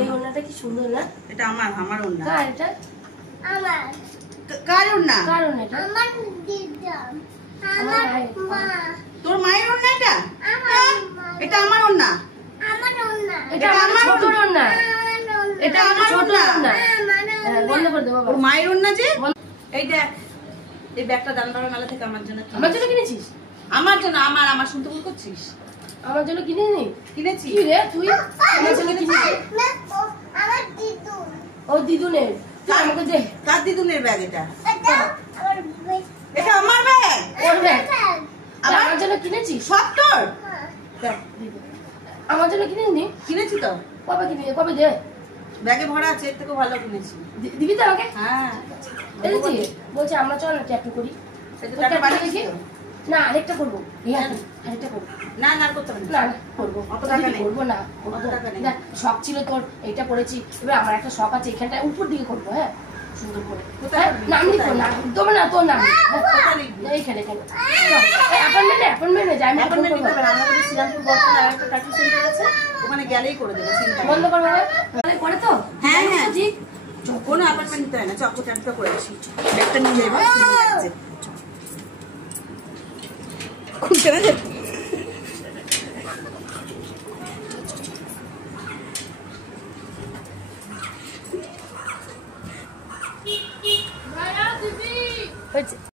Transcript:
এই ওড়নাটা কি সুন্দর না? এটা আমার ওড়না। কার এটা? আমার। কার ওড়না? কার ওড়না এটা? আমার দিদা, আমার মা। তোর মায়ের ওড়না এটা? এটা আমার ওড়না। আমার ওড়না। এটা আমার ছোট ওড়না। এটা আমার ছোট ওড়না। বন্ধ করে দে বাবা। ওর মায়ের ওড়না যে। এই দেখ, এই ব্যাগটা দানবাড়া মেলা থেকে আমার জন্য। আমার জন্য কিনেছিস? আমার জন্য। আমার শুনতে ভুল করছিস? আমার জন্য কিনেনি? কিনেছি। কি রে তুই? আমার জন্য কিনেছিস? আমার দিদু। ও দিদুনের। আমাকে দে। কার দিদুনের ব্যাগ এটা? এটা আমার এটা আমার ব্যাগ। ওর ব্যাগ। ব্যাগ। আমার জন্য কিনেছিস? সব তোর? দেখ দিদু। আমার জন্য কিনেনি? কিনেছি তো। কবে কিনে? কবে দে? ব্যাগে ভরা আছে, এর থেকে ভালো কিনেছি। দিবি তো আমাকে? হ্যাঁ। এই যে বলছে আমরা চল না ট্যাটু করি। এটা টাকা বানিয়েছি তো? না আরেকটা করবো। আরেকটা করবো। না আর করতে হবে না না। না করবো। অত টাকা নেই। করবো না। অত টাকা নেই। দেখ শখ ছিল তোর, এইটা করেছি। এবার আমার একটা শখ আছে, এখানটায় উপর দিকে করবো। হ্যাঁ সুন্দর করে। কোথায়? নাম লিখবো না, তোর না তোর নাম। কোথায় লিখবি? এইখানে অ্যাপয়েন্টমেন্টে যাই। অ্যাপয়েন্টমেন্ট নিতে হবে না। আমাদের শ্রীরামপুর বর্তমানে আরেকটা ট্যাটু সেন্টার আছে, ওখানে গেলেই করে দেবে সেন্টার। বন্ধ করবো করে তো? হ্যাঁ হ্যাঁ ঠিক। কোনো অ্যাপয়েন্টমেন্ট নিতে হয় না। চক্কর ট্যাটুটা করে আসি। ব্যাগটা নিয়ে যাই। খুলতে না যাবে। হয়েছে।